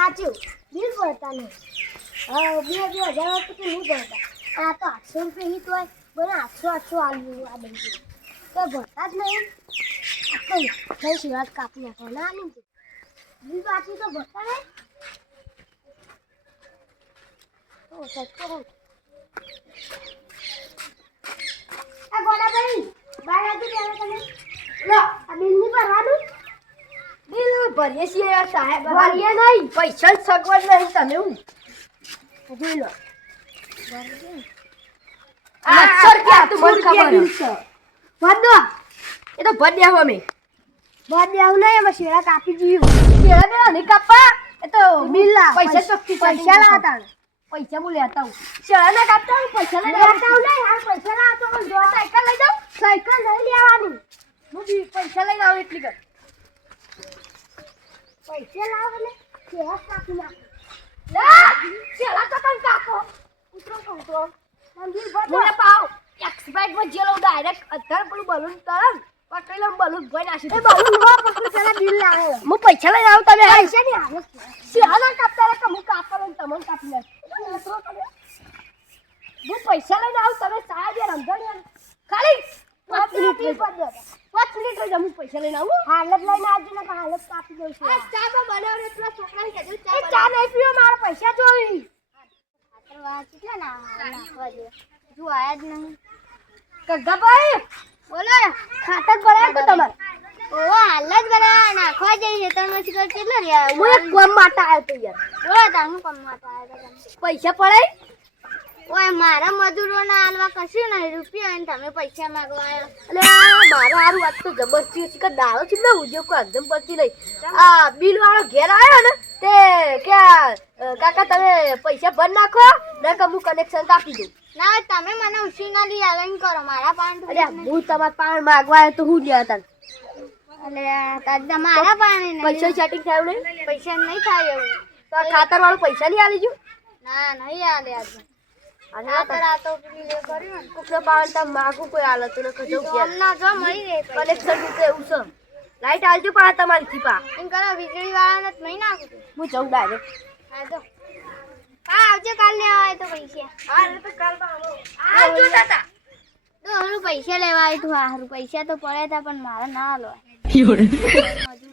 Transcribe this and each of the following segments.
સાચું. બિલ ભરતા નહીં હા બે બે હજાર રૂપિયા નહીં ભરતા આ તો આઠસો રૂપિયા હિત હોય. બોલે આઠસો આઠસો આલ્યું આ બંધ. તો ભરતા જ નહીં. કઈ કઈ શિવાજ કાપી નાખો. ના નહીં બિલ પાછું તો ભરતા નહીં. તો સચ્ચો આ આ ગોડાભાઈ, બાર વાગે ત્યારે તમે લો આ બિલ નહીં ભરવાનું બિલ ભરીએ છીએ સાહેબ. ભરીએ નહીં. પૈસા જ સગવડ નહીં તમે હું જોઈ લો બસો રૂપિયા તું મને ખબર. વધો. એ તો ભર દેવો અમે. વધે આવું નહીં એમાં શેરા કાપી દીધું. શેરા બેળા નહીં કાપવા. એ તો બિલ પૈસા ચોખ્ખી પૈસા લાવતા પૈસા હું લેતા હું શેરા ના કાપતા હું પૈસા લઈ લેતા હું નહીં હાલ પૈસા લાવતો હું સાયકલ લઈ જાઉં? સાયકલ નહીં લેવાની. હું બી પૈસા લઈને આવું એટલી કર પૈસા લાવ એટલે શેરા કાપી નાખો લે! શેળા તો તને કાપો ઉતરો તો મંદિર ભરો પાવ. એક્સપાઇટમાં જેલો ડાયરેક્ટ અધાર પેલું બલૂન તરમ પકડી બલૂન ભોય નાસી એ બહુ નો પકડી પેલા બિલ લાવે. હું પૈસા લઈને આવું તમે પૈસા ની હાલત શેળા ના કાપતા રે હું કાપવા લઈને તમને કાપી ઉતરો તમે. હું પૈસા લઈને આવું તમે સાહેબ યાર યાર ખાલી પાંચ રહી જાઓ. પાંચ મિનિટ રહી હું પૈસા લઈને આવું. હાલત લઈને આવજો ને હાલત કાપી દઉં છું. આ ચા તો બનાવડે એટલા છોકરાને કહેજો ચા ચા. નહીં પીવો મારા પૈસા જોઈ કેટલા ના નાખવા દે. જો આયા જ નહીં. ગગ્ગાભાઈ બોલો ખાતર ભરાય તો તમારે? ઓ હાલત જ નાખવા જઈએ તમે પછી કર કેટલા રહ્યા? હું એક કોમ માટે આવ્યો તો યાર. બોલો તારું કોમ માટે આવ્યો પૈસા પડાય ઓય મારા મજૂરોને હાલવા કશું નહીં રૂપિયા અને તમે પૈસા માંગવા આવ્યા એટલે આ મારો હારું વાત તો જબરજસ્તી છે કે દાળો છે ને ઉદ્યોગ કોઈ એકદમ પડતી નહીં. આ બિલ વાળો ઘેર આવ્યો ને તે કે કાકા તમે પૈસા ભર નાખો ને કે હું કનેક્શન કાપી દઉં. ના તમે મને ઉછીના લઈ આગળ કરો મારા પાન અરે હું તમારા પાન માંગવા આવ્યો તો હું ગયા તને? અરે મારા પાણી પૈસા ચેટિંગ થાય નહીં? પૈસા નહીં થાય એવું. તો ખાતર વાળું પૈસા નહીં આલી જો? ના નહીં આલે આજે. આ તો પાવન માગું કોઈ હાલત ને કજો તો જો મળી રહે કનેક્શન રીતે એવું લાઈટ આલજો પા તમારી થીપા એમ કરો વીજળી વાળાને જ નહીં નાખું હું જઉં ડાયરેક્ટ હા જો. હા આવજો કાલ લેવા આવે તો પૈસા. હા તો કાલ આવજો તાતા. તો હારું પૈસા લેવા આવ્યું તું. હારું પૈસા તો પડ્યા હતા પણ મારા ના હાલવા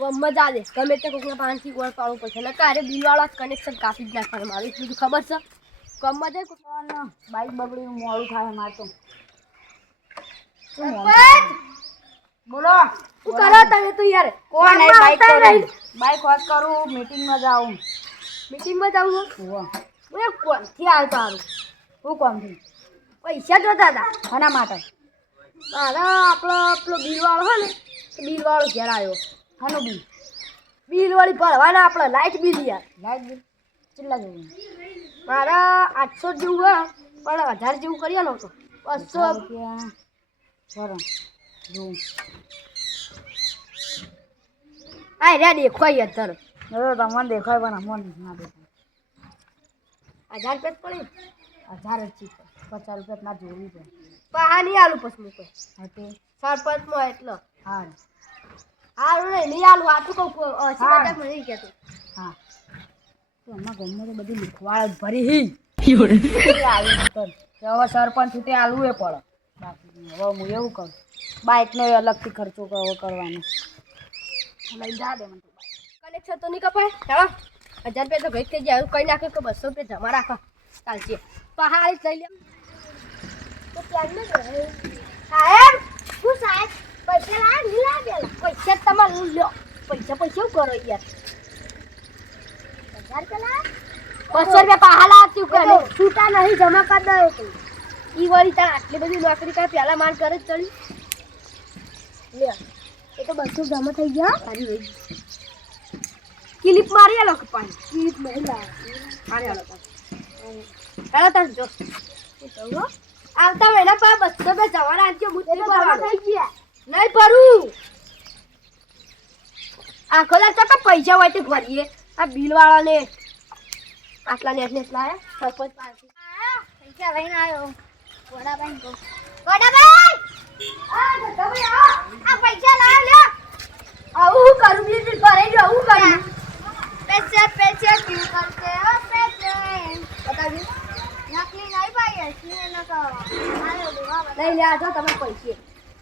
આ દે ગમે તે કોકના પાંચથી ગોળ પાડવું પડશે. એટલે કારે બિલ વાળો કનેક્શન કાપી જ નાખવાનું. મારે એટલું બધું ખબર છે? ગમત જાય કોકના બાઈક બગડી મોડું થાય મારે તો. બોલો. શું કરો તમે તો યાર? કોણ ગામમાં બાઈક કરું બાઈક વાત કરું મીટિંગમાં જાઉં. મીટિંગમાં જાઉં હોવે. છું હું કોણથી આવતો હારું હું કોણ છું પૈસા જોતા હતા આના માટે. મારા આપણો આપણો બિલ વાળો હોય ને તો બિલ વાળો ઘેર આવ્યો. હાનું બી. બિલ વાળી ભરવાના આપણે લાઇટ બિલ યાર. Light bill? કેટલા જેવું મારા આઠસો જેવું હોય પણ હજાર જેવું કરી આલો તો. બસો. રૂપિયા. ભરો જોઉં આ રે દેખાય હજાર હવે તમને દેખાય પણ અમને ના દેખાય. હજાર રૂપિયા પડી? હજાર જ પચાસ રૂપિયા ના જોવી છે. હા નહીં આલું પછી મૂકે. હા સરપંચમાં એટલો. હા. હારું આલું. કહું અસી પચાસ હા. તો અમારા ગામમાં તો બધી લીખવાડ જ ભરી હી. હવે સરપંચ છૂટે આલવું એ પડે બાકી હવે હું એવું કરું. બાઇકને અલગથી ખર્ચો કરવો કરવાનો. લઈ જા દે મને તો નહીં કપાય. ચાલો હજાર રૂપિયા તો ભેટ થઈ જાય કઈ નાખે કે બસો રૂપિયા જમા રાખો. ચાલશે પહાડ લઈ લે. તો ક્યારનું સાહેબ શું સાહેબ પૈસા લાવ નહીં લાવેલા લ્યો પૈસા પૈસા શું કરો યાર? હજાર પેલા? બસો રૂપિયા પહાડ આવતી કરે છૂટા નહીં જમા કરી દો તું ઈ વળી તાર આટલી બધી નોકરી કરે પહેલા માર કરે જ ચડી. લે એ તો બસો જમા થઈ ગયા. સારી રહી ક્લિપ મારી આલો પાણી? સ્વીટ નહીં મારી આલો પાણી. તાર જો. શું કહું હો? આવતા મહિના પા બસો બે જવાના આવજો ભરવાનું. થઈ ગયા. નહીં ભરું. આખો લાગતા તો પૈસા હોય તો ભરીએ. આ બિલ વાળાને આટલા નેટ નેટ લાયા? સરપંચ પાસે. પૈસા લઈને આવ્યો. ગોડાભાઈ ગોડાભાઈ આ પૈસા લાવ લે આવું હું કરું? બી બિલ ભરાઈ ગયું આવું કરું? પેસે પેસે બિલ કરતે ઓ પેસે. બતાવી નકલી નહીં ભાઈ અસલી ન કહો લઈ લે આ તમે પૈસા.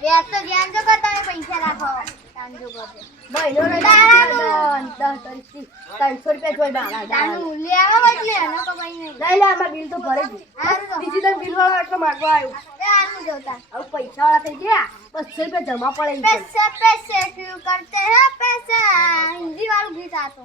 વ્યાજ તો ધ્યાન જો તમે પૈસા રાખો. ત્રણસો રૂપિયા જોઈ બાર બિલ તો ભરે બીજી તમે બિલ વાળો એટલો માગવા આવ્યો. પૈસા વાળા ગયા બસો રૂપિયા જમા પડે પૈસા પૈસે કરતે હે પૈસા? હિન્દી વાળું ગીત આતો.